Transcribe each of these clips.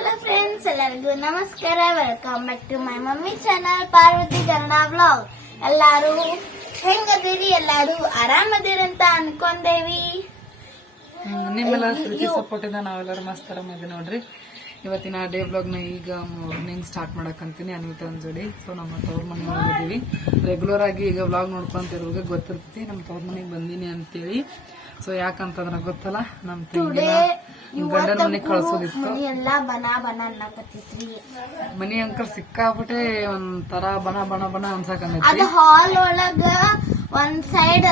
Hello friends ಎಲ್ಲರಿಗೂ ನಮಸ್ಕಾರ. Welcome back to my mummy channel Parvathi Kannada blog ಎಲ್ಲಾರು ಹೆಂಗದಿರಿ? ಎಲ್ಲಾರು ಆರಾಮದಿರಂತ ಅಂತ ಅನ್ಕೊಂಡೇವಿ ನಿಮ್ಮೆಲ್ಲ ಪ್ರೀತಿ ಸಪೋರ್ಟ್ ಇಂದ ನಾವೆಲ್ಲರೂ ಮಸ್ತ್ ಆರಾಮಿದೆ ನೋಡ್ರಿ. ಇವತ್ತಿನ ಡೇ ಬ್ಲಾಗ್ನ ಈಗ ಮಾರ್ನಿಂಗ್ ಸ್ಟಾರ್ಟ್ ಮಾಡಕ್ಕಂತೀನಿ ಅನ್ವಿತ ಜೋಡಿ. ಸೊ ನಮ್ಮ ತವ್ರ ಮನೆ ಹೋಗಿದ್ದೀವಿ. ರೆಗ್ಯುಲರ್ ಆಗಿ ಈಗ ಬ್ಲಾಗ್ ನೋಡ್ಕೊಂತಿರುವಾಗ ಗೊತ್ತಿರ್ತೀವಿ ನಮ್ಮ ತವ್ರ ಮನೆಗೆ ಬಂದೀನಿ ಅಂತೇಳಿ. ಸೊ ಯಾಕಂತಂದ್ರ ಗೊತ್ತಲ್ಲ? ನಮ್ಮ ತಂಗಿನ ಗಂಡನ ಮನೆ ಕಳ್ಸೋದಿತ್ತು. ಮನಿ ಅಂಕರ್ ಸಿಕ್ಕಾಬಿಟ್ಟೆ ಒಂಥರ ಬಣ ಬಣ ಬಣ ಅನ್ಸಕಂದೈತಿ ಹಾಲ್ ಒಳಗ ಒಂದ್ ಸೈಡ್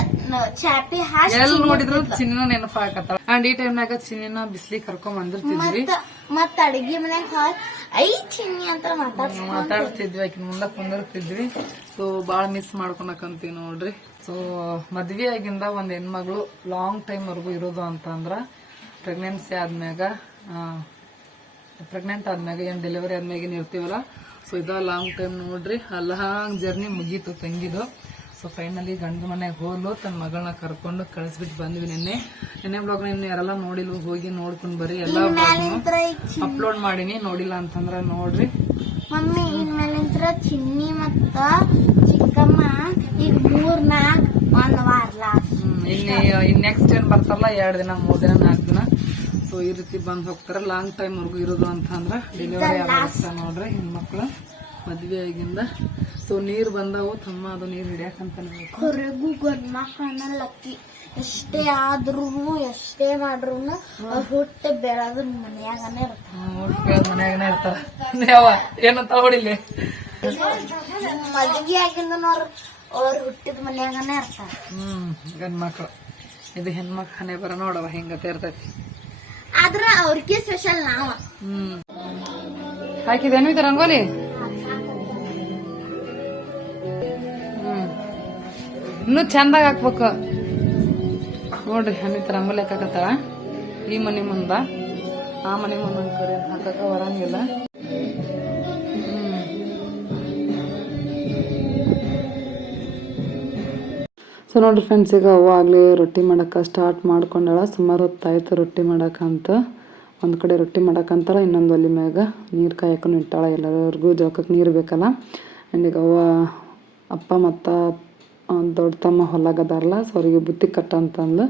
ಚಾಪಿ ಹಾಕಿ ಎಲ್ ನೋಡಿದ್ರು ಚಿನ್ನ ನೆನಪಾಕತ್ತ ಅಂಡ್ ಈ ಟೈಮ್ನಾಗ ಚಿನ್ನ ಬಿಸ್ಲಿ ಕರ್ಕೊಂಡ್ ಬಂದಿರ್ತಿದ್ವಿ. ಮತ್ತ ಅಡಿಗೆ ಮನ್ಯಾಗ ಹಾಲ್ ಐ ಚಿನ್ನಿ ಅಂತ ಮಾತಾಡ್ತಿದ್ವಿ ಆಕಿನ ಮುಂದೆ ಕುಂದಿರ್ತಿದ್ವಿ. ಸೊ ಬಾಳ ಮಿಸ್ ಮಾಡ್ಕೊಳಕಂತೀವಿ ನೋಡ್ರಿ. ಸೊ ಮದ್ವೆ ಆಗಿಂದ ಒಂದ್ ಹೆಣ್ಮಗಳು ಲಾಂಗ್ ಟೈಮ್ ವರ್ಗು ಇರೋದು ಅಂತ ಅಂದ್ರ ಪ್ರೆಗ್ನೆನ್ಸಿ ಆದ್ಮ್ಯಾಗ ಪ್ರೆಗ್ನೆಂಟ್ ಆದ್ಮ್ಯಾಗ ಏನ್ ಡೆಲಿವರಿ ಆದ್ಮ್ಯಾಗ ಏನ್ ಇರ್ತೀವಲ್ಲ ಸೊ ಇದ ಲಾಂಗ್ ಟೈಮ್ ನೋಡ್ರಿ. ಲಾಂಗ್ ಜರ್ನಿ ಮುಗೀತು ತಂಗಿದು. ಸೊ ಫೈನಲಿ ಗಂಡ ಮನೆಗೆ ಹೋಲು ತನ್ನ ಮಗಳನ್ನ ಕರ್ಕೊಂಡು ಕಳಿಸ್ಬಿಟ್ಟು ಬಂದ್ವಿ ನಿನ್ನೆ. ನಿನ್ನೆ ಬ್ಲಾಗ್ ನಿನ್ನೆ ಯಾರೆಲ್ಲ ನೋಡಿಲ್ವ ಹೋಗಿ ನೋಡ್ಕೊಂಡು ಬರ್ರಿ. ಎಲ್ಲ ಅಪ್ಲೋಡ್ ಮಾಡೀನಿ. ನೋಡಿಲ್ಲ ಅಂತಂದ್ರ ನೋಡ್ರಿ. ಮಮ್ಮಿ ಇನ್ಮೇಲಿಂತ್ರ ಚಿನ್ನಿ ಮತ್ತ ಚಿಕ್ಕಮ್ಮ ಈಗ ಮೂರ್ ನಾಕ್ ಒಂದ್ ವಾರ ಇನ್ನ ಇನ್ ನೆಕ್ಸ್ಟ್ ಏನ್ ಬರ್ತಾರಲ್ಲ ಎರಡ್ ದಿನ ಮೂರ್ ದಿನ ನಾಲ್ಕು ದಿನ. ಸೊ ಈ ರೀತಿ ಬಂದ್ ಹೋಗ್ತಾರ. ಲಾಂಗ್ ಟೈಮ್ ವರ್ಗು ಇರೋದು ಅಂತಂದ್ರೆ ಡೆಲಿವರಿ ಆಗ ನೋಡ್ರಿ ಹೆಣ್ಮಕ್ಳು ಮದ್ವೆ ಆಗಿಂದ ಸೊ ನೀರ್ ಬಂದವು ತಮ್ಮ ಅದು ನೀರ್ ಹಿಡಿಯಾಕಂತ ಹೊರಗು ಗಂಡ್ ಮಕ್ಕಳನ್ನ ಲಕ್ಕಿ. ಎಷ್ಟೇ ಆದ್ರೂ ಎಷ್ಟೇ ಮಾಡ್ರು ಹುಟ್ಟೆ ಬೆಳೆದ್ರ ಮನ್ಯಾಗನೇ ಇರ್ತಾರ. ಮನ್ಯಾಗನೇ ಇರ್ತಾರ. ಯಾವ ಏನಂತ ಹೊಡಿಲಿ? ಮದ್ವಿ ಆಗಿಂದ ಅವ್ರ ಅವ್ರ ಹುಟ್ಟಿದ ಮನ್ಯಾಗನೇ ಇರ್ತಾರ. ಹ್ಮ್ ಗಂಡ್ ಮಕ್ಳು ಇದು ಹೆಣ್ಮಕ್ಳನೆ ಹಣೆ ಬರ ನೋಡವ ಹೆಂಗತ ಇರ್ತೈತಿ. ಆದ್ರ ಅವ್ರಿಗೆ ಸ್ಪೆಷಲ್ ನಾವ. ಹ್ಮ್. ಹಾಕಿದೇನು ಇದು ರಂಗೋಲಿ? ಇನ್ನೂ ಚಂದಾಗ ಹಾಕ್ಬೇಕು. ನೋಡ್ರಿ ಅನಿತ ರಂಗೋಲಿ ಹಾಕಕತ್ತಾಳ ಈ ಮನೆ ಮುಂದ ಆ ಮನೆ ಮುಂದ ಕರೆ ಹಾಕಕ ಬರಂಗಿಲ್ಲ. ಸೊ ನೋಡ್ರಿ ಫ್ರೆಂಡ್ಸ್ ಈಗ ಅವ್ವ ಆಗಲಿ ರೊಟ್ಟಿ ಮಾಡಕ್ಕೆ ಸ್ಟಾರ್ಟ್ ಮಾಡ್ಕೊಂಡಳ. ಸುಮಾರು ಹೊತ್ತಾಯ್ತು ರೊಟ್ಟಿ ಮಾಡಕ್ಕಂತ ಒಂದು ಕಡೆ ರೊಟ್ಟಿ ಮಾಡಕ್ಕಂತಾಳ ಇನ್ನೊಂದು ಒಲೆ ಮ್ಯಾಗ ನೀರು ಕಾಯಕ್ಕೂ ಇಟ್ಟಾಳ ಎಲ್ಲರಿಗೂ. ಜೋಕಕ್ಕೆ ನೀರು ಬೇಕಲ್ಲ. ಆ್ಯಂಡ್ ಈಗ ಅವ್ವ ಅಪ್ಪ ಮತ್ತು ದೊಡ್ಡ ತಮ್ಮ ಹೊಲಗದಾರಲ್ಲ ಸೊ ಅವರಿಗೆ ಬುತ್ತಿ ಕಟ್ಟಂತಂದು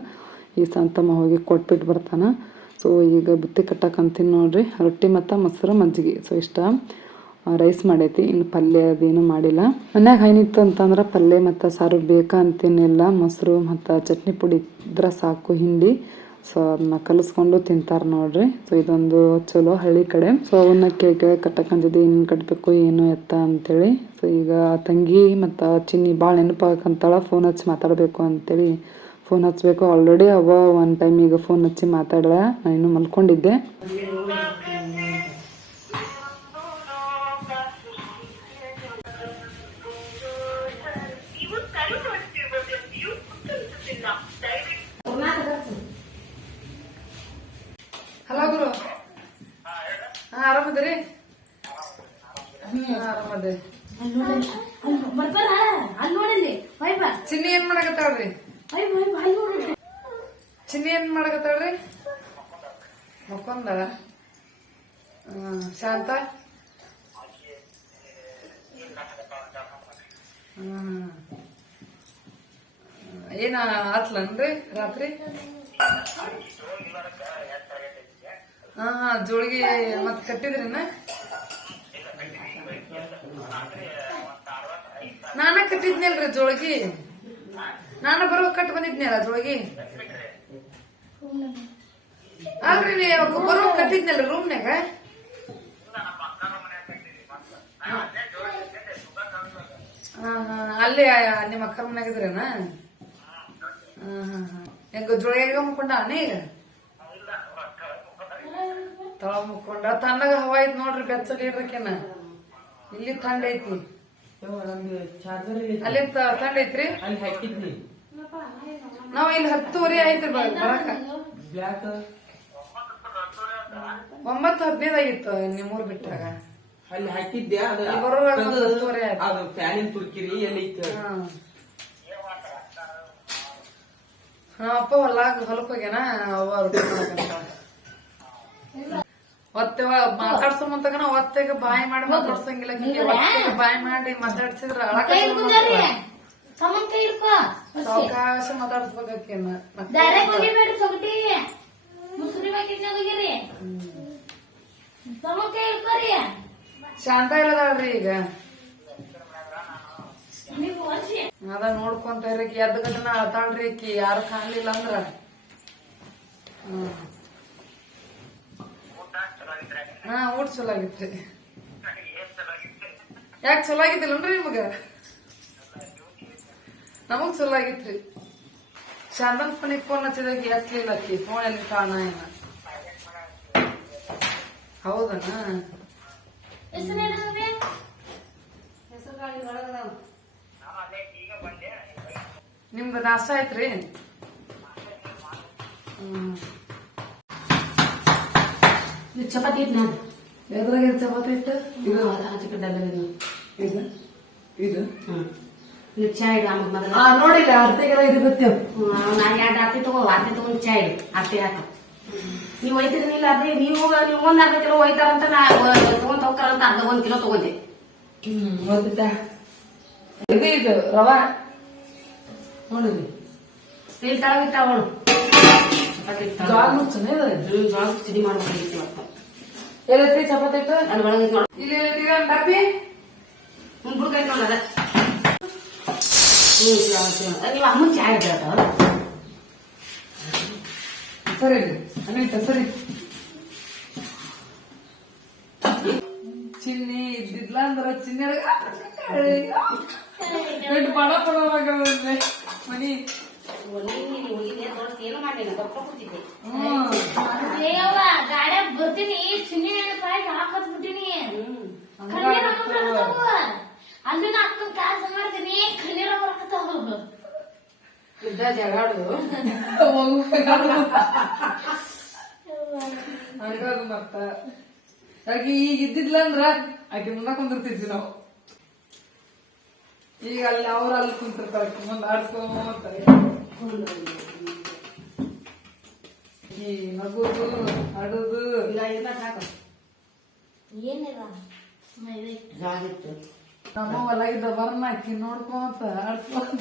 ಈ ಸಣ್ಣ ಹೋಗಿ ಕೊಟ್ಬಿಟ್ಟು ಬರ್ತಾನೆ. ಸೊ ಈಗ ಬುತ್ತಿ ಕಟ್ಟಕ್ಕಂತೀನಿ ನೋಡ್ರಿ. ರೊಟ್ಟಿ ಮತ್ತು ಮೊಸರು ಮಜ್ಜಿಗೆ. ಸೊ ಇಷ್ಟ. ರೈಸ್ ಮಾಡೈತಿ. ಇನ್ನು ಪಲ್ಯ ಅದೇನು ಮಾಡಿಲ್ಲ. ಮನ್ಯಾಗ ಏನಿತ್ತು ಅಂತಂದ್ರೆ ಪಲ್ಯ ಮತ್ತು ಸಾರು ಬೇಕಾ ಅಂತೇನಿಲ್ಲ. ಮೊಸರು ಮತ್ತು ಚಟ್ನಿ ಪುಡಿ ಇದ್ರೆ ಸಾಕು ಹಿಂಡಿ. ಸೊ ಅದನ್ನ ಕಲಿಸ್ಕೊಂಡು ತಿಂತಾರೆ ನೋಡ್ರಿ. ಸೊ ಇದೊಂದು ಚಲೋ ಹಳ್ಳಿ ಕಡೆ. ಸೊ ಅವನ್ನ ಕೇಳಿ ಕಟ್ಟಕ್ಕಂತಿದ್ದೆ ಏನು ಕಟ್ಟಬೇಕು ಏನು ಎತ್ತ ಅಂತೇಳಿ. ಸೊ ಈಗ ತಂಗಿ ಮತ್ತು ಚಿನ್ನಿ ಭಾಳ ನೆನಪಾಕಂತಾಳ ಫೋನ್ ಹಚ್ಚಿ ಮಾತಾಡಬೇಕು ಅಂತೇಳಿ. ಫೋನ್ ಹಚ್ಚಬೇಕು ಆಲ್ರೆಡಿ ಅವ ಒನ್ ಟೈಮ್ ಈಗ ಫೋನ್ ಹಚ್ಚಿ ಮಾತಾಡಲ ನಾನು ಇನ್ನೂ ಮಲ್ಕೊಂಡಿದ್ದೆ. ಆತ್ಲನ್ರಿ ರಾತ್ರಿ? ಹಾ ಹಾ, ಜೋಳಿಗೆ ಮತ್ ಕಟ್ಟಿದ್ರಿನ ನಾನ ಕಟ್ಟಿದ್ನಲ್ರಿ ಜೋಳಿಗೆ. ನಾನ ಬರೋ ಕಟ್ ಬಂದಿದ್ನಲ್ಲ ಜೋಳಿಗೆ? ಅಲ್ರಿ ನೀವು ಬರೋ ಕಟ್ಟಿದ್ನಲ್ರಿ ರೂಮ್ನಾಗ ಹಾ ಹಾ, ಅಲ್ಲಿ ನಿಮ್ಮ ಅಕ್ಕ ಮನ್ಯಾಗ ಹೆಂಗ ಜೋಳಿಗೆ ಮುಕ್ಕೊಂಡ ಈಗ ತಳ ಮುಕ್ಕೊಂಡ ತಣ್ಣಗ ಹವಾ ಐತ್ ನೋಡ್ರಿ ಬೆಚ್ಚಗೆ ಇರ್ಬೇಕೇನ ಇಲ್ಲಿ ಥಂಡ ಐತಿ ಅಲ್ಲಿ ತಂಡ ಥಂಡ ಐತ್ರಿ? ನಾವ್ ಇಲ್ಲಿ ಹತ್ತುವರೆ ಆಯ್ತು ಬ- ಬರಾಕ. ಒಂಬತ್ತು ಹದಿನೈದು ಆಗಿತ್ತು ನಿಮ್ಮೂರ್ ಬಿಟ್ಟಾಗ. ಅಲ್ಲಿ ಹಾಕಿದ್ದೆ ಅದು ಬರುವಾಗ ಹತ್ತುವರೆ. ಅದು ಫ್ಯಾನಿನ ತುರ್ಕಿರಿ ಎಲ್ಲಿ ನಮ್ಮ ಅಪ್ಪ ಹೊಲಾಗ ಹೊಲಕ್ ಹೋಗ್ಯಾನ ಅವ್ವ ರೊಟ್ಟಿ ಒತ್ತೆ ಒತ್ತೆಗೆ ಬಾಯಿ ಮಾಡಿ ಮಾತಾಡ್ಸಂಗಿಲ್ಲ. ಒತ್ತೆಗೆ ಬಾಯಿ ಮಾಡಿ ಮಾತಾಡ್ಸಿದ್ರ ಕೈ ಹಿಡ್ಕೊಂಡ್ರಿ ತಮ್ಮನ್ ಕೈ ಹಿಡ್ಕೋ. ಸಾವಕಾಶ ಮಾತಾಡ್ಸ್ಬೇಕಾಕಿನ್ನ ಡೈರೆಕ್ಟ್ ಹೋಗಿಬೇಡ್ರಿ ಸೊಗಟಿ. ಮುಸ್ರಿ ಮ್ಯಾಕಿಟ್ನಾಗ ಹೋಗಿರಿ. ತಮ್ಮನ್ ಕೈ ಹಿಡ್ಕೋರಿ. ಶಾಂತ ಇಲ್ಲದಾಳ್ರಿ ಈಗ. ಅದ ನೋಡ್ಕೊಂತ ಇರಕಿ ಎದ್ದ ಗಂಟನ ಅಳ್ತಾಳ್ರಿ ಅಕ್ಕಿ ಯಾರು ಕಾಣ್ಲಿಲ್ಲ ಅಂದ್ರ. ಹ್ಮ್. ಹಾ ಊಟ ಚಲೋ ಆಗಿತ್ರಿ ಯಾಕೆ ಚಲೋ ಆಗಿದ್ದಿಲ್ಲನ್ರಿ ನಿಮಗ? ನಮಗ್ ಚಲೋ ಆಗಿತ್ರಿ ಚಂದನ್ ಫೋನಿಗೆ ಫೋನ್ ಹಚ್ಚಿದಾಗ ಎತ್ತಲಿಲ್ಲ ಅಕ್ಕಿ ಫೋನ್ ಎಲ್ಲಿ ಕಾಣ ಏನ ಹೌದನ? ಹೆಸರು ನಿಮ್ದು ನಾಷ್ಟ ಆಯ್ತ್ರಿ? ಚಪಾತಿ ಇದ್ ನಾನು ಎದ್ರಾಗ ಚಪಾತಿ ಇಟ್ಟು ಇದು ಚಿಕ್ಕ ಡಬ್ಬೆ ಇದು ಇದು? ಇದು? ಹ್ಮ್. ಇದು ಚಾ ಇಡು ಆಮೇಲೆ ಮೊದಲ. ಆ ನೋಡಿಲ್ಲ ಅರ್ಧಗೆಲ್ಲ ಇದು ಬರ್ತೇವ್ ನಾನು ಎರಡು ಆರ್ತಿ ತಗೋ ಆರ್ತಿ ತಗೊಂಡು ಚಾ ಇಡು ಆರ್ತಿ ಹಾಕ. ನೀವು ಒಯ್ತಿದ್ರಿಲ್ಲ ಅದೇ ನೀವು ನೀವು ಒಂದ್ ಅರ್ಧ ಕಿಲೋ ಒಯ್ತಾರಂತ ನಾ ತಗೊಂಡ್ ತಗೋತಾರಂತ ಅರ್ಧ ಒಂದ್ ಕಿಲೋ ತಗೊಂಡೆ. ಹ್ಞೂ ಇದು ರವಾ. ನೋಡಿರಿ ಇಲ್ಲಿ ತಳಗ ಇಟ್ಟ ಅವಳು ಜಾಗ ಮುಚ್ಚನೆ ಜಾಗ ಸಿಡಿ ಇವತ್ತು. ಎಲ್ಲೈತಿ ಚಪಾತಿ ಇಟ್ಟು ಅಲ್ಲಿ ಒಳಗೆ ನೋಡ ಇಲ್ಲಿ ಎಲ್ಲೈತಿ ಡಬ್ಬಿ? ಹ್ಮ್ ಬುಡ್ಕಾಯಿ ನೋಡದ ಹ್ಮ್ ಚಾ, ಚಾ. ನೀವು ಅಮ್ಮನ್ ಚಾ ಇಡ್ತಾರ ಸರಿ ಅನಿತ ಸರಿ ಚಿನ್ನಿ ಇದ್ದಿದ್ಲ ಅಂದ್ರ ಚಿನ್ನಿ ಪಣ ಪಡ ಮನಿ. ಗಾಡ್ಯಾಗ ಬರ್ತೀನಿ ಚಿನ್ನಿ ಕಾಯಿ ಹಾಕತ್ ಬಿಟ್ಟಿನಿ ಅಲ್ಲಿ ಅಕ್ಕನ ಕಾಸ ಮಾಡ್ತೀನಿ ಕಣ್ಣೀರ ಬರ್ತಾವ ಇದ್ದ ಜಗಾಡು. ಹಂಗದು ಮತ್ತ. ಆಕಿ ಈಗ ಇದ್ದಿದ್ಲ ಅಂದ್ರ ಆಕಿ ಮುಂದ ಕುಂದಿರ್ತಿದ್ವಿ ನಾವು. ಈಗ ಅಲ್ಲಿ ಅವ್ರು ಅಲ್ಲಿ ಕುಂತಿರ್ತಾರೆ ಮುಂದ ಆಡ್ಸ್ಕೊಂತಾರೆ ಈ ನಗುದು ಅಡುದು ಇಲ್ಲ ಇಲ್ಲ ಸಾಕು. ಏನಿಲ್ಲ ನಮ್ಮ ಹೊಲಗಿದ್ದ ಬರ್ನ ಅಕ್ಕಿ ನೋಡ್ಕೊಂತ ಆಡ್ಸ್ಕೊಂತ.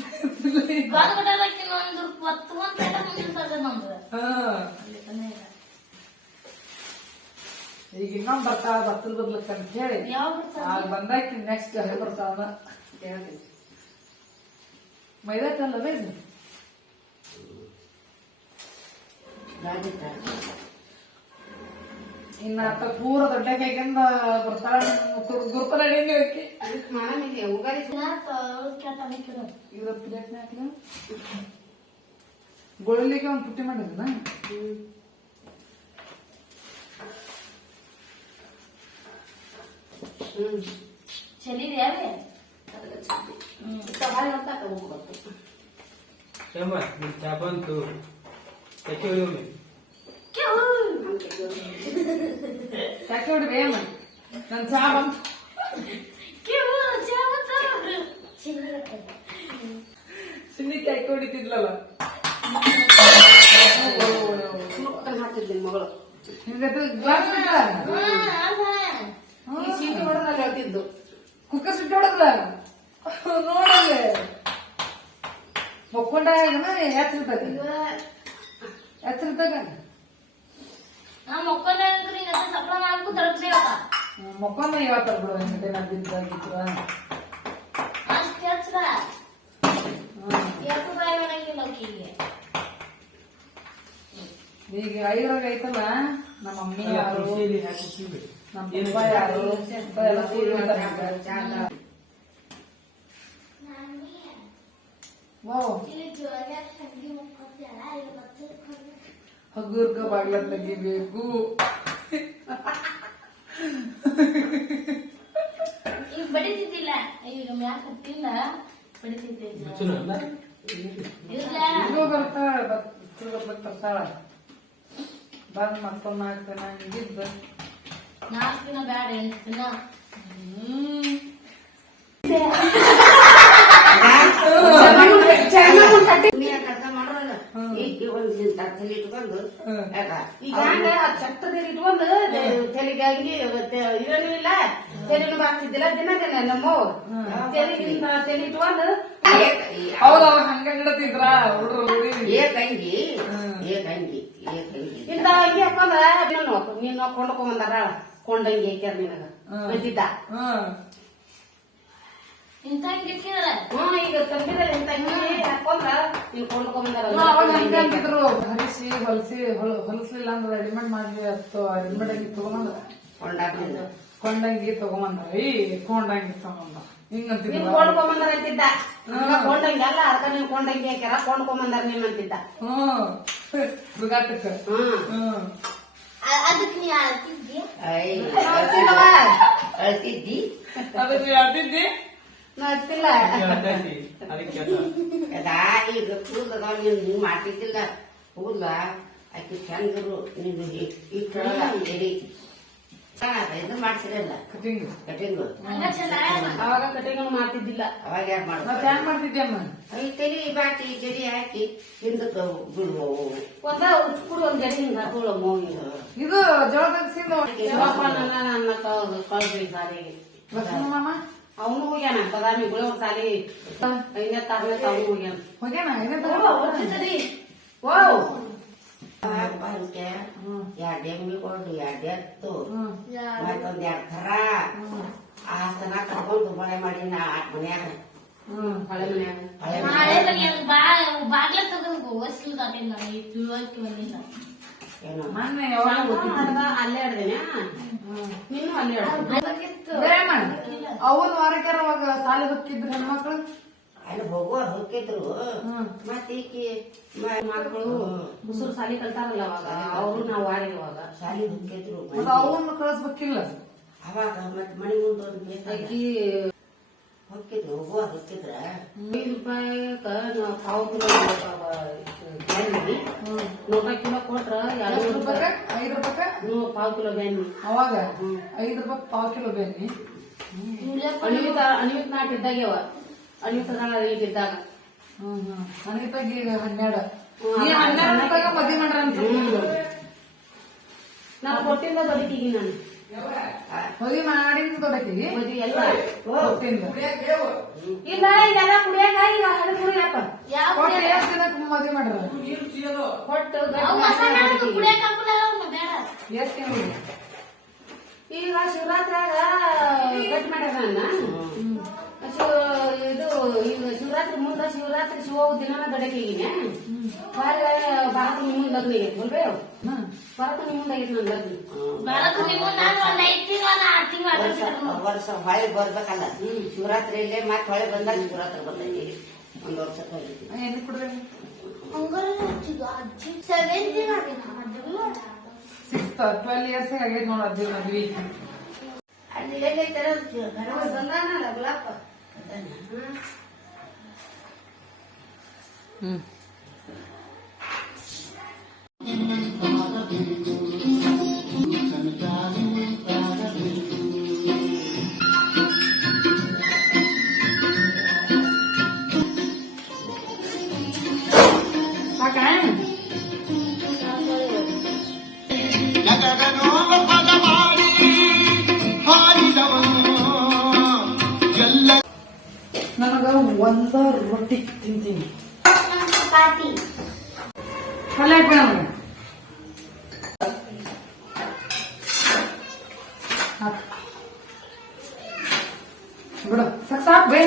ಈಗ ಇನ್ನೊಂದ್ ಬರ್ತಾಳ ಬತ್ತಲ್ ಬರ್ಲಕ್ಕ ಅಂತ ಹೇಳಿ ಬಂದಾಕಿ ನೆಕ್ಸ್ಟ್ ಬರ್ತಾವ ಮೈದಾಕಲ್ಲವೇ ಇದು ಜಾಗಿತ್ತ ಇನ್ನ ಅತ್ತ ಪೂರ ದೊಡ್ಡ ಕೈಗಿಂದ ಬರ್ತಾಳ ಗುರುತರ ಅಡಿಗೆ ಆಕಿ ಮಾನಮಿಗೆ ಉಗಾರಿ ಯಾಕ ಅವ್ಳ್ ಕೆಟ್ಟ ಅನ್ಕಿರು? ಇದ್ರ ಪ್ಲೇಟ್ ಹಾಕ್ಲ ಗೊಳಲಿಗೆ ಒಂದು ಪುಟ್ಟಿ ಮಾಡಿದ್ನ? ಹ್ಮ್. ಚೆಲ್ಲಿದ್ಯಾವೆ? ಸವಾಲ್ ಅಂತ ಹೋಗ್ಬೇಕು ಶಂಬ ನಿನ್ ಚಾ ಬಂತು ತೆಕ್ಕೆ ಹೊಡಿಯೋಮಿ ಕ್ಯೂ. ಯಾಕೆ ಹೊಡ್ರಿ ಏನ ನನ್ ಚಾ ಬಂತು ಕ್ಯೂ, ಚಾ ಬಂತು. ಚೆಲ್ಲಿರತ್ತೆ. ಚಿನ್ನಿ ಯಾಕೆ ಹೊಡಿತಿದ್ಲಲ್ಲ ಹಾಕ್ತಿದ್ದೆ ಮಗಳು ಹಿಂಗತ್ತು ಗ್ಲಾಸ್ ಬಿಟ್ಟ ಹಾ, ಅದ. ಈ ಸೀಟಿ ಹೊಡೆದಲ್ಲಿ ಹೇಳ್ತಿದ್ದು ಕುಕ್ಕರ್ ಸುಟ್ಟು ಹೊಡದ ನೋಡಲ್ಲ ಮಕ್ಕೊಂಡಾಗನ ಹೆಚ್ಚಿರ್ತಾಗ ಹೆಚ್ಚಿರ್ತಾಗ ನಾ ಮಕ್ಕೊಂಡೆ ಅಂದ್ರೆ ಹಿಂಗ್ ಅತ್ತ ಸಪ್ಲ ಮಾಡ್ಕೊ ತಲುಪ್ಸಿರಪ್ಪ. ಮಕ್ಕೊಂಡ ಇವತ್ತರ ಬಿಡು ಹಿಂಗತೆ ನಾ ಬಿದ್ದಾಗಿದ್ರ ಅಷ್ಟ್ ಹಚ್ರ. ಯಾಕೂ ಬಾಯ್ ಮಾಡಂಗಿಲ್ಲ ಆಕಿಗೆ. ಈಗ ಐದ್ರಾಗ ಐತಲ್ಲ ನಮ್ಮ ಮಮ್ಮಿ ಯಾರು. ನಮ್ಮ ಪಪ್ಪ ಯಾರು ಎಲ್ಲ ಬಚ್ಚಿಟ್ಕೊಂಡು. ಹಗುರ್ಗ ಬಾಗ್ಲ ತೆಗಿಬೇಕು ಈಗ ಬಡಿತಿದ್ದಿಲ್ಲ. ಈಗ ಮ್ಯಾಕ್ ಹುಟ್ಟಿಲ್ಲ ಬಡಿತಿದ್ದೆ. ಬರ್ತಾಳ ಬರ್ತಾಳ. ಬಂದ್ ಮತ್ತೊಂದ್ ಮಾಡ್ತಾನ ದಿನ ಹಿಂಗಿದ್ದು ನಾಲ್ಕು ದಿನ ಬ್ಯಾಡ ಎಂಟು ದಿನ. ಇಟ್ಕೊಂಡು ತೆಲಿಗಾಗಿ ಇರೋನು ಇಲ್ಲ. ತೆಲಿನು ಬಾಕ್ತಿದ್ದಿಲ್ಲ ದಿನದಿಲ್ಲ ನಮ್ಮ ತೆಲಿಗಿಂತ ತೆಲಿ ಇಟ್ಕೊಂಡು. ಹೌದವ ಹಂಗ ಹಿಡತಿದ್ರ ಹುಡ್ರು ಹುಡಿ ಏಕಂಗಿ ಏಕಂಗಿ ಇಂತ ಅಂಗಿ ಹಾಕೊಂಡ ನೀನು ನೀನು ಕೊಂಡ್ಕೊಂಬಂದಾರ ಕೊಂಡಂಗಿ ಹಾಕ್ಯಾರ ನಿನಗ. ಅಂತಿದ್ದ ಇಂತ ಹ್ಮ್. ಈಗ ತಂಬಿದಲ್ಲಿ ಇಂತ ಅಂಗಿ ಹಾಕೊಂಡ್ರ ನೀನ್ ಕೊಂಡ್ಕೊಂಬಂದಾರ ಹರಿಸಿ ಹೊಲಸಿ ಹೊಲಸ್ಲಿಲ್ಲ ಅಂದ್ರೆ ರೆಡಿಮೇಡ್ ಮಾಡಿ ಅತ್ತು ರೆಡಿಮೇಡ್ ಅಂಗಿ ತಗೊಂಡ್ ಕೊಂಡಾಕಿಂದ ಕೊಂಡಂಗಿ ತಗೊಂಬಂದ ಈ ಕೊಂಡಂಗಿ ತಗೊಂಬಂದ ಹಿಂಗಂತಿದ್ದ ಕೊಂಡ್ಕೊಂಬಂದಾರ ಅಂತಿದ್ದ. ಕೊಂಡಂಗಿ ಅಲ್ಲ ಅದಕ್ಕ ನೀನ್ ಕೊಂಡಂಗಿ ಹಾಕ್ಯಾರ. ಕೊಂಡ್ಕೊಂಬಂದಾರ ನಿಮ್ಮಂತಿದ್ದ ಅಂತಿದ್ದ. ಹ್ಮ್. ಮೃಗಾಟಕ್ಕ ಹ್ಮ್ ಹ್ಮ್ ಅ- ಅದಕ್ಕೆ ನೀ ಅಳ್ತಿದ್ದಿ ಅಳ್ತಿಲ್ಲವ? ಅಳ್ತಿದ್ದಿ ಅದಕ್ಕೆ ಅದಿದ್ದಿ ನಾ ಅಳ್ತಿಲ್ಲ ಕೇಳ್ತೈತಿ ಅದಕ್ಕೆ ಅದಾ ಈಗ ಕೂದಲ ನೀನ್ ನೀವ್ ಮಾಡ್ತಿದ್ದಿಲ್ಲ ಕೂದಲ ಆಕಿ ಚಂದ್ರು ನೀನು ಇಟ್ಟಳಲ್ಲ ಎಡಿ ಇದು ಮಾಡ್ತಿರಲ್ಲ ಕಟಿಂಗ್. ಕಟಿಂಗ್. ಅವಾಗ ಕಟಿಂಗ್ ಮಾಡ್ತಿದ್ದಿಲ್ಲ. ಅವಾಗ ಯಾಕೆ ಮಾಡ್ತಾರೆ? ಹ್ಯಾಂಗ್ ಮಾಡ್ತಿದ್ಯಮ್ಮ ಈ ತೆಲಿ ಬಾಟಿ ಜಡಿ ಹಾಕಿ ಹಿಂದಕ್ಕೆ ಬಿಡುವವು ಒಂದ ಉಚ್ಕುಡು ಒಂದ್ ಜಡಿ ಹಿಂಗ ಹಾಕೊಳ್ಳೋ ಮೋಗಿನ ಇದು ನನ್ನ ನನ್ನ ಕಳ್ಸಿ ಸಾರಿಗೆ ಮಾಮ? ಅವನು ಹೋಗ್ಯಾನ ಬದಾಮಿ ಸಾಲಿ ಐದನೇ ತಾರನೇ ತಾವು ಹೋಗ್ಯಾನ. ಹೋಗ್ಯಾನ? ಏನೇ ಓ ಎರಡ್ ಎಮ್ಮಿಗಳು ಎರಡ್ ಎತ್ತು ಮತ್ತೊಂದ್ ಎರಡ್ ಥರ ಆಸ್ತನ ಕರ್ಕೊಂಡು ಮಳೆ ಮಾಡಿ ನಾ ಮನ್ಯಾಗ ಅಲ್ಲೇ ಹಿಡ್ದೇನ ನಿನ್ನೂ ಅಲ್ಲೇ ಅವನ್ ವಾರಕ್ಕಾರ ಅವಾಗ ಸಾಲಿ ಹೊಕ್ಕಿದ್ರು ಹೆಣ್ಮಕ್ಳು ಹೋಗಿದ್ರು. ಮತ್ತೆ ಈಕಿ ಮಕ್ಕಳು ಮುಸುರು ಸಾಲಿ ಕಲ್ತಾರಲ್ಲ ಅವಾಗ. ಅವರು ನಾವು ಅವಾಗ ಶಾಲಿ ಮತ್ತ ಅವನ್ನ ಕಳಿಸ್ಬೇಕಿಲ್ಲ. ಅವಾಗ ಮತ್ತೆ ಮನೆ ಮುಂದೆ ಒಂದು ಬೇಕಾಗಿ ಹೊಕ್ಕಿದ್ರು ಹೋಗುವ ಹೊಕ್ಕಿದ್ರ ಐದು ರೂಪಾಯಿಕ ನಾವು ಪಾವು ಕಿಲೋ ಬ್ಯಾನಿ ನೂರ ಕಿಲೋ ಕೊಟ್ರ ಎರಡು ಐದು ರೂಪಾಯಿ. ಐದು ರೂಪಾಯಿ ನೂರು ಪಾವು ಕಿಲೋ ಬ್ಯಾನಿ ಅವಾಗ? ಐದು ರೂಪಾಯಿ ಪಾವು ಕಿಲೋ ಬೇನಿ ಅಣಿವಿತ ಅಣಿವಿತ ನಾಟ್ ಇದ್ದಾಗ್ಯವ ಅಣಿವಿತ ಹ್ಮ್ ಹ್ಮ್. ನನಗಿತ್ತಾಗ ಈಗ ಹನ್ನೆರಡು. ಹನ್ನೆರಡದಾಗ ಮದ್ವೆ ಮಾಡ್ರ ನಾನು ಕೊಟ್ಟಿಂದ ಬದುಕಿಗಿ ನಾನು. ಮದ್ವೆ ಮಾಡಿಂದ ದೊಡ್ಡಕಿಗೆ ಮದ್ವಿ ಎಲ್ಲ. ಕೊಟ್ಟಿಂದ ಇಲ್ಲ ಇದೆಲ್ಲ ಕುಡಿಯಾಕ ಈಗ ಕುಡಿಯಪ್ಪ ಕೊಟ್ಟು ಎಷ್ಟ್ ದಿನಕ್ಕೆ ಮದ್ವೆ ಮಾಡ್ರ? ಕೊಟ್ಟು ಎಷ್ಟ್ ಈಗ ಶಿವರಾತ್ರಿಯಾಗ ಕಟ್ ಮಾಡ್ಯಾರ ಇದು ಈಗ ಶಿವರಾತ್ರಿ ಮುಂದ ಶಿವರಾತ್ರಿ ಶಿವ ದಿನ ಗಡಕಿಗಿನ ಹೊರ ಭಾರತ ಮುಂದೆ ಲಗ್ನ ಆಗೈತೆ ಹ್ಮ್. ಭಾರತ ಮುಂದೆ ಆಗೈತೆ ಲಗ್ನ ವರ್ಷ ಹೊಳೆ ಬರ್ಬೇಕಲ್ಲ ಶಿವರಾತ್ರಿಯಲ್ಲೇ ಮತ್ತೆ ಹೊಳೆ ಬಂದಾಗ ಶಿವರಾತ್ರಿ ಬಂದೈತಿ ಒಂದ್ ವರ್ಷ ಸಿಕ್ಸ್ ಟ್ವೆಲ್ ಇಯರ್ಸ್ ಆಗೈತೆ ನೋಡ ಅಜ್ಜಿ ಮದ್ವಿ ಅಲ್ಲಿ ಎಲ್ಲೈತೆ ಬಂದಾನಲ್ಲ ಹ್ಮ್ ಸಾಕಾ ನನಗ ಒಂದ ರೊಟ್ಟಿ ತಿಂತೀನಿ. ಚಪಾತಿ. ಪಲ್ಯ. ಬಿಡು. ಸಾಕ್ ಸಾಕ್ ಬೇ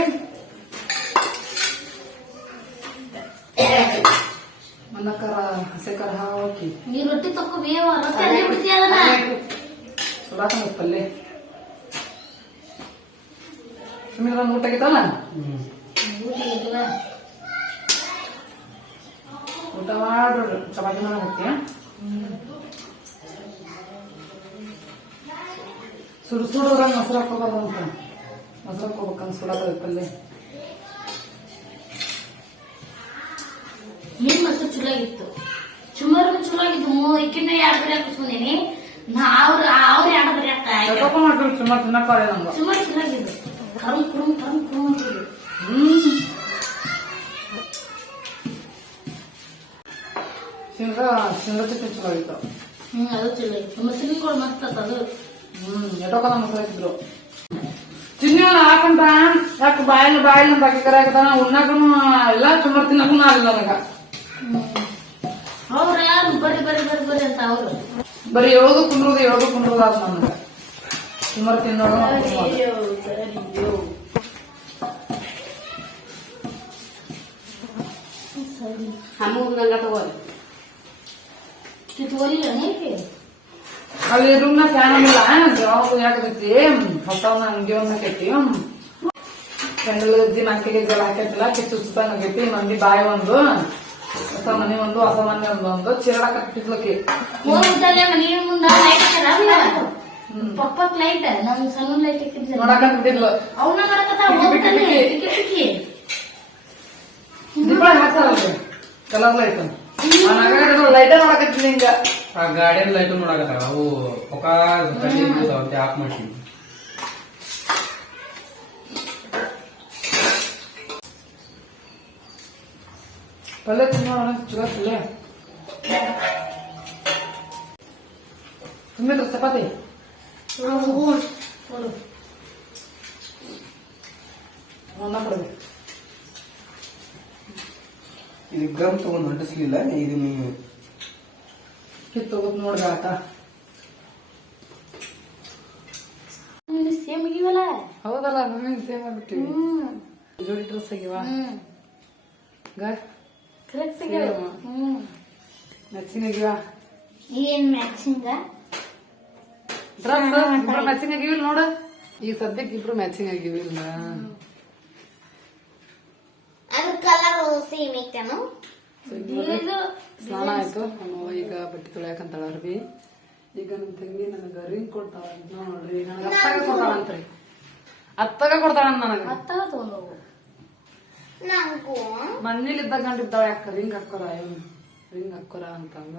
ಅನ್ನಕ್ಕರ ಹಸೆಕರ ಹಾಕಿ. ನೀ ರೊಟ್ಟಿ ತಕೋ ಬೇವ ರೊಟ್ಟಿ ಅಲ್ಲೇ ಬಿಡ್ತೀಯಲ್ಲ ಸುಡಾಕ ಪಲ್ಯ ಸುಮ್ಮನೆ ಊಟ ಆಗಿತ್ತಲ್ಲ ಊಟ ಮಾಡ್ಬಿಡ್ರಿ ಚಪಾತಿ ಮಾಡಕ್ ಹೋಗ್ತೀಯ ಸುಡು ಸುಡುದ್ರಾಗ ಮೊಸರು ಹಾಕೋಬಾರ್ದು ಅಂತ ಮೊಸರು ಹಾಕೋಬೇಕಂತ ಸುಡಾಕ ಪಲ್ಯ ನಿಮ್ಮ ಮೊಸರು ಚಲೋ ಆಗಿತ್ತು ಸುಮಾರು ಚಲೋ ಆಗಿತ್ತು ಮೂ ಇಕ್ಕಿನ ಎರಡು ಬರಿ ಹಾಕಿಸ್ಕೊಂಡೀನಿ ನಾ ಅವ್ರ ಅವ್ರ ಎರಡು ಬರಿ ಹಾಕ್ತಾ ಚಪಾತಿ ಮಾಡ್ರಿ ಸುಮಾರು ತಿನ್ನಕ್ಕಾರೆ ನಮ್ಗೆ ಸುಮಾರು ಚಲೋ ಆಗಿತ್ತು ಹ್ಮ್ ಅದು ಚಲೋ ಮಸ್ತ್ ಆತ್ ಅದು. ಹ್ಮ್ ಎಟೋಕದ ಮಸಾಲೆ ಹಾಕಿದ್ರು ಅವ್ನ ಹಾಕಂತ ಯಾಕೆ ಬಾಯಿಲ್ ಬಾಯಿಲ್ ಬಾಕಿ ಕರೆ ಎಲ್ಲ ತಿನ್ನಕೂ ಆಗಿಲ್ಲ ನನಗ. ಅವ್ರ ಯಾರು ಬರ್ರಿ ಬರ್ರಿ ಬರ್ರಿ ಬರ್ರಿ ಅಂತ ಅವ್ರು. ಬರೀ ಹೇಳೋದು ಕುಂಡ್ರೋದು ಹೇಳೋದು ಕುಂಡ್ರೋದು ಆತ ನನಗ. ಚುಮ್ಮರ್ ತಿನ್ನೋದು ತಗೋರಿ. ಅಲ್ಲಿ ರೂಮ್ನ ಫ್ಯಾನ್ ಇಲ್ಲ ಜಾಬ್ ಯಾಕೈತಿ ಹೊಸವನ್ನ ಅಂಗಿ ಒಂದ್ ಹಾಕೈತಿ ಕೆಂಡಲ್ ದಿನ ಅಂಟಿಗೆ ಜಲ ಹಾಕೈತಿಲ್ಲ ಕಿತ್ತು ಸುತ್ತಾನ ಆಗೈತಿ ಮಂದಿ ಬಾಯಿ ಒಂದು. ಹೊಸ ಮನೆ ಒಂದು ಹೊಸ ಮನೆ ಒಂದು ಒಂದು ಚಿರಡಕ ಕಟ್ಟಿಸ್ಲಕ್ಕೆ ಮುಂದೆ ಲೈಟ್ ಪಪ್ಪಕ್ ಲೈಟ್ ನಮ್ ಸಣ್ಣ ಲೈಟ್ ಇಕ್ಕಿದ್ದೆ ನೋಡಕ ಬಿಟ್ಟಿದ್ಲು ಅವನ ದೀಪಾವಳಿ ಹಾಕ್ತಾರಲ್ರಿ? ಕಲರ್ ಲೈಟ್ ಲೈಟ್ ನೋಡಕತ್ತೀನಿ ಹಿಂಗ ಆ ಗಾಡಿಯನ್ ಲೈಟ್ ನೋಡಕತ್ತಾರ ಅವು ಹೊಕ ಗಡ್ಡಿ ಇರ್ತಾವಂತೆ ಆಫ್ ಮಾಡ್ತೀನಿ ಪಲ್ಯ ತಿನ್ನೋಣ ಚಲೋ ಪಲ್ಯ ತುಂಬಿದ್ರು ಚಪಾತಿ ಒಂದ ಕೊಡ್ಬೇಕು ಇದು ಗಮ್ ತಗೊಂಡ್ ಹೊಂಟಿಸ್ಲಿಲ್ಲ ಇದು ನೀವು ಕಿತ್ತು ಹೋಗೋದು ನೋಡ್ರಿ ಆತ. ಸೇಮ್ ಆಗಿವಲ್ಲ ಹೌದಲ್ಲ ನಮಗೆ ಸೇಮ್ ಆಗ್ಬಿಟ್ಟಿವಿ ಜೋಡಿ ಡ್ರೆಸ್ ಆಗಿವ? ಹ್ಮ್. ಗ? ಕರೆಕ್ಟ್. ಹ್ಮ್. ಮ್ಯಾಚಿಂಗ್ ಆಗಿವ? ಏನ್ ಮ್ಯಾಚಿಂಗ ಡ್ರೆಸ್ ಇಬ್ರು ಮ್ಯಾಚಿಂಗ್ ನೋಡ. ಈಗ ಸದ್ಯಕ್ಕೆ ಇಬ್ರು ಮ್ಯಾಚಿಂಗ್ ಆಗಿವಿಲ್ಲ ಅದ್ರ ಸೇಮ್ ಸ್ನಾನ ಆಯ್ತು. ನಮ್ಮ ಈಗ ಬಟ್ಟೆ ತೊಳ್ಯಾಕಂತಾಳ ಅರ್ಬಿ ಈಗ ನಮ್ ತಂಗಿ ನನಗ ರಿಂಗ್ ಕೊಡ್ತಾಳ. ನೋಡ್ರಿ ನನಗ ಅತ್ತಾಗ ಕೊಡ್ತಾಳಂತ್ರಿ ಅತ್ತಾಗ ಕೊಡ್ತಾಳ ನನಗ. ಅತ್ತಾಗ ತಗೊಂಡೋಗು ನಂಗೂ? ಮನೇಲಿ ಇದ್ದಾಗ ಗಂಡಿದ್ದಾಳ ಯಾಕ ರಿಂಗ್ ಹಾಕೋರ ರಿಂಗ್ ಹಾಕೋರ ಅಂತಂದ.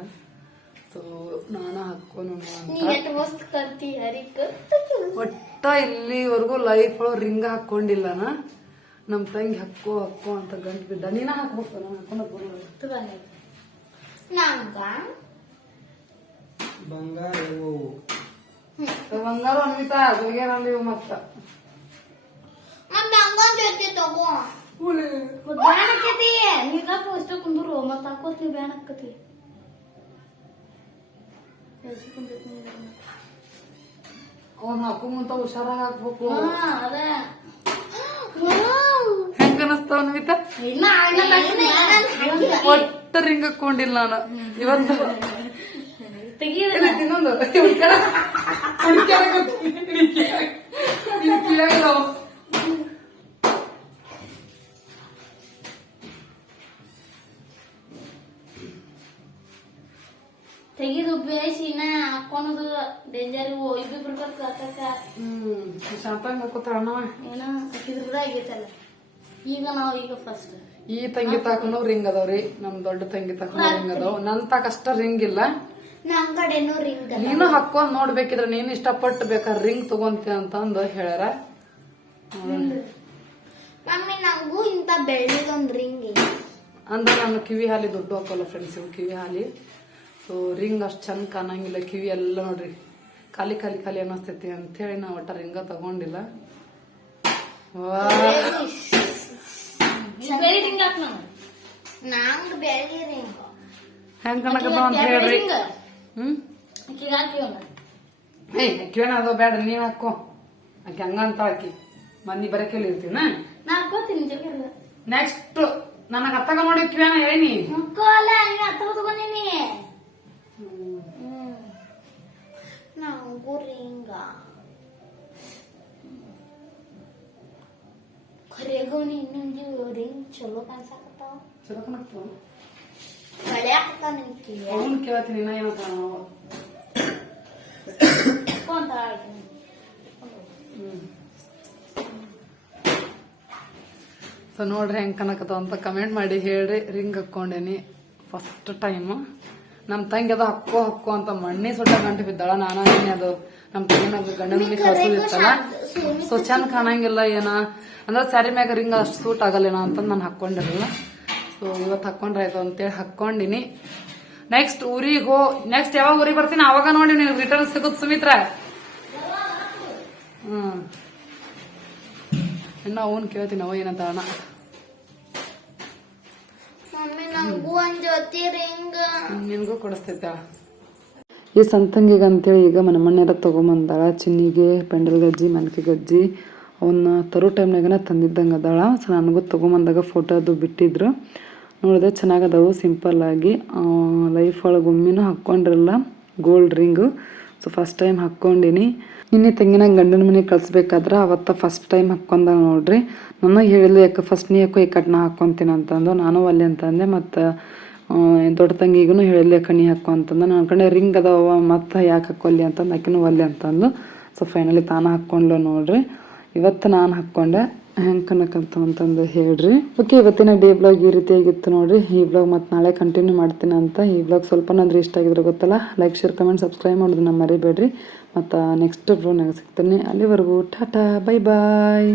ಸೊ ನಾನ ಹಾಕೋನು ಒಟ್ಟ ಇಲ್ಲಿವರೆಗೂ ಲೈಫ್ ಒಳಗೆ ರಿಂಗ್ ಹಾಕೊಂಡಿಲ್ಲನ ನಮ್ ತಂಗಿ ಹಕ್ಕೋ ಹಕ್ಕೋ ಅಂತ ಗಂಟ್ ಬಿದ್ದ. ನೀನ ಹಾಕ್ಬೇಕು ನಾನು ಹಾಕೊಂಡ ಬರೋಲ್ಲ ನಂಗ? ಬಂಗಾರ ಇವು ಬಂಗಾರ ಅನ್ವಿತಾ ಹೋಗ್ಯಾರಲ್ಲಿ ಮತ್ತ. ಮತ್ತ ಹಂಗೊಂದ್ ಜೊತೆ ತಗೋ. ಬ್ಯಾನ್ ಆಕತಿ? ನೀಗ ಅಷ್ಟ ಕುಂದ್ರು. ಮತ್ತ ಹಾಕೋತ್ ನೀ ಬ್ಯಾನ್ ಆಕತಿ. ಅವ್ನ ಹಾಕೊಂಬಂತ ಹುಷಾರಾಗಿ ಹಾಕ್ಬೇಕು. ಅದ. ಇನ್ನ ಹಾಕಿಲ್ಲ ಒಟ್ಟ ರಿಂಗ್ ಹಾಕೊಂಡಿಲ್ಲ ನಾನು. ಇವತ್ತು. ಇನ್ನೊಂದು. ತೆಗಿದು ಬೇಸಿನ ಹಾಕೊಳೋದು ಡೇಂಜರ್ ಇದು ಬರ್ತು ಅಕ್ಕ ಹ್ಮ್ ಶಾಂತಾಗ ಅಣ್ಣವ. ಏನೋ ಹಾಕಿದ್ರು ಆಗೈತಲ್ಲ. ಈಗ ನಾವು ಈಗ ಫಸ್ಟ್ ಈ ತಂಗಿ ತಾಕನು ರಿಂಗ್ ಅದಾವ್ರಿ ನಮ್ ದೊಡ್ಡ ತಂಗಿ ತಾಕನು ರಿಂಗ್ ಅದಾವ. ನನ್ ತಾಕ ಅಷ್ಟ ರಿಂಗ್ ಇಲ್ಲ. ನಮ್ ಕಡೆನೂ ರಿಂಗ್ ನೀನು ಹಾಕೊಂಡ್ ನೋಡ್ಬೇಕಿದ್ರ ನೀನ್ ಇಷ್ಟಪಟ್ಟು ಬೇಕಾದ್ರೆ ರಿಂಗ್ ತಗೊಂತ ಅಂತಂದು ಹೇಳ್ಯಾರ. ಮಮ್ಮಿ ನಂಗೂ ಇಂತ ಬೆಳ್ಳಿದೊಂದ್ ರಿಂಗ್ ಅಂದ ನಾನು ಕಿವಿ ಹಾಲಿ ದುಡ್ಡು ಹಾಕೋಲ್ಲ ಫ್ರೆಂಡ್ಸ್ ಇವು ಕಿವಿ ಹಾಲಿ. ಸೊ ರಿಂಗ್ ಅಷ್ಟ್ ಚಂದ ಕಾಣಂಗಿಲ್ಲ. ಕಿವಿ ಎಲ್ಲ ನೋಡ್ರಿ. ಖಾಲಿ ಖಾಲಿ ಖಾಲಿ ಅನ್ನಿಸ್ತೈತಿ. ಅಂತ ಹೇಳಿ ನಾ ಒಟ್ಟ ರಿಂಗ ತಗೊಂಡಿಲ್ಲ. ವಾ ಬೆಳ್ಳಿ ರಿಂಗ್ ಹಾಕ್ ನಾನು ನಂಗ್. ಬೆಳ್ಳಿ ರಿಂಗ್ ಹೆಂಗ್ ಕಣಕತ್ತಾವ ಅಂತ ಹೇಳ್ರಿ. ಹ್ಮ್? ಆಕಿಗೆ ಹಾಕಿವಲ್ಲ ಏಯ್ ಕಿವೇನ ಅದು ಬೇಡ ನೀವ್ ಹಾಕೋ. ಆಕೆ ಹಂಗ ಅಂತ ಆಕಿ ಮಂದಿ ಬರಕೆಲ್ಲ ಇರ್ತೀನ ನಾ ಹಾಕೋತೀನಿ ಜಗ್ಗರ್ಗ ನೆಕ್ಸ್ಟ್ ನನಗ ಅತ್ತಾಗ ನೋಡಿ ಹೇಳಿನಿ ಹೇಳಿ ಮಕ್ಕೋ ಅಲ್ಲ ಹಂಗ ಹತ್ರ ತಗೊಂಡಿನಿ ಹ್ಮ್. ನಂಗೂ ರಿಂಗ ಇನ್ನೊಂದು ರಿಂಗ್ ಚಲೋ ಕಾಣ್ಸಾಕತ್ತಾವ ಚಲೋ ಕಣಕ್ತಾವ ಬಳೆ ಹಾಕ್ತಾವ ನಿನ್ ಕಿವಿ ಅವನ್ ಕೇಳತ್ತೀನಿ ಇನ್ನ ಏನಂತ ನಾವು ಅಂತ ಆಯ್ತು ಸೊ ನೋಡ್ರಿ ಹೆಂಗ್ ಕನಕತ್ತಾವ ಅಂತ ಕಮೆಂಟ್ ಮಾಡಿ ಹೇಳ್ರಿ. ರಿಂಗ್ ಹಾಕೊಂಡೇನಿ ಫಸ್ಟ್ ಟೈಮ್ ನಮ್ಮ ತಂಗಿ ಅದು ಹಕ್ಕೋ ಹಕ್ಕೋ ಅಂತ ಮಣ್ಣಿ ಸುಟ್ಟ ಗಂಟೆ ಬಿದ್ದಾಳ. ನಾನು ಏನೇ ಅದು? ನಮ್ಮ ತಂಗಿ ಗಂಡನ ಮನೆ ಕಳ್ಸೋದಿತ್ತಲ್ಲ? ಸೊ ಚಂದ ಕಾಣಂಗಿಲ್ಲ ಏನ? ಅಂದ್ರೆ ಸ್ಯಾರಿ ಮ್ಯಾಗ ರಿಂಗ್ ಅಷ್ಟು ಸೂಟ್ ಆಗಲ್ಲೇನ ಅಂತ ನಾನು ಹಾಕೊಂಡಿರಲ್ಲ ಸೊ ಇವತ್ತು ಹಾಕೊಂಡ್ರೆ ಆಯ್ತು ಅಂತೇಳಿ ಹಾಕೊಂಡಿನಿ ನೆಕ್ಸ್ಟ್ ಊರಿಗೆ ಹೋ ನೆಕ್ಸ್ಟ್ ಯಾವಾಗ ಊರಿಗೆ ಬರ್ತೀನಿ? ಅವಾಗ ನೋಡಿ ನಿನಗೆ ರಿಟರ್ನ್ ಸಿಗುತ್ತೆ ಸುಮಿತ್ರ. ಹ್ಮ್. ಇನ್ನ ಅವನ್ ಕೇಳ್ತೀನಿ ಅವ ಏನಂತ ಅಣ್ಣ. ನಿನ್ಗೂ ಕೊಡಿಸ್ತೈತ? ನಿನಗೂ ಈ ಸಂತಂಗಿಗೆ ಅಂತೇಳಿ ಈಗ ಮನೆ ಮಣ್ಣೆಲ್ಲ ತೊಗೊಂಬಂದಾಳ. ಚಿನ್ನಿಗೆ ಪೆಂಡಲ್ ಗಜ್ಜಿ ಮಲ್ಕೆ ಗಜ್ಜಿ ಅವನ್ನ ತರೋ ಟೈಮ್ನಾಗನ ತಂದಿದ್ದಂಗೆ ಅದಾಳ. ಸೊ ನನಗೂ ತೊಗೊಂಬಂದಾಗ ಫೋಟೋ ಅದು ಬಿಟ್ಟಿದ್ರು. ನೋಡಿದೆ ಚೆನ್ನಾಗದವು ಸಿಂಪಲ್ ಆಗಿ. ಲೈಫ್ ಒಳಗೆ ಒಮ್ಮಿನೂ ಹಾಕ್ಕೊಂಡಿರಲ್ಲ gold ring so first time ಹಾಕ್ಕೊಂಡಿನಿ. ನಿನ್ನೆ ತೆಂಗಿನ ಗಂಡನ ಮನೆಗೆ ಕಳಿಸ್ಬೇಕಾದ್ರೆ ಅವತ್ತ ಫಸ್ಟ್ ಟೈಮ್ ಹಾಕ್ಕೊಂಡ ನೋಡ್ರಿ. ನನಗೆ ಹೇಳಿದ್ಲು, ಯಾಕೆ ಫಸ್ಟ್ ನೀ ಯಾಕೋ ಈ ಕಟ್ನ ಹಾಕ್ಕೊಂತೀನಿ ಅಂತಂದು ನಾನು ಅಲ್ಲಿ ಅಂತಂದೆ ಮತ್ತು ದೊಡ್ಡ ತಂಗಿಗೂ ಹೇಳಿದ್ಲೆ ಕಣಿ ಹಾಕೋ ಅಂತಂದು. ನಾನು ಅನ್ಕೊಂಡೆ ರಿಂಗ್ ಅದಾವ, ಮತ್ತೆ ಯಾಕೆ ಹಾಕೊಲ್ಲಿ ಅಂತಂದು, ಆಕಿನೂ ಒಲ್ಲೆ ಅಂತಂದು ಸೊ ಫೈನಲಿ ತಾನು ಹಾಕ್ಕೊಂಡ್ಲು ನೋಡ್ರಿ. ಇವತ್ತು ನಾನು ಹಾಕ್ಕೊಂಡೆ ಹೆಂಗೆ ಕನಕಂತ ಅಂತಂದು ಹೇಳ್ರಿ. ಓಕೆ ಇವತ್ತಿನ ಡೇ ಬ್ಲಾಗ್ ಈ ರೀತಿಯಾಗಿತ್ತು ನೋಡ್ರಿ. ಈ ಬ್ಲಾಗ್ ಮತ್ತೆ ನಾಳೆ ಕಂಟಿನ್ಯೂ ಮಾಡ್ತೀನಿ ಅಂತ. ಈ ಬ್ಲಾಗ್ ಸ್ವಲ್ಪ ನಂದ್ರೆ ಇಷ್ಟ ಆಗಿದ್ರೆ ಗೊತ್ತಲ್ಲ ಲೈಕ್ ಶೇರ್ ಕಮೆಂಟ್ ಸಬ್ಸ್ಕ್ರೈಬ್ ಮಾಡೋದನ್ನ ಮರಿಬೇಡ್ರಿ. ಮತ್ತು ನೆಕ್ಸ್ಟ್ ಬ್ಲಾಗ್ನಾಗ ಸಿಗ್ತೀನಿ. ಅಲ್ಲಿವರೆಗೂ ಟಾಟಾ ಬೈ ಬಾಯ್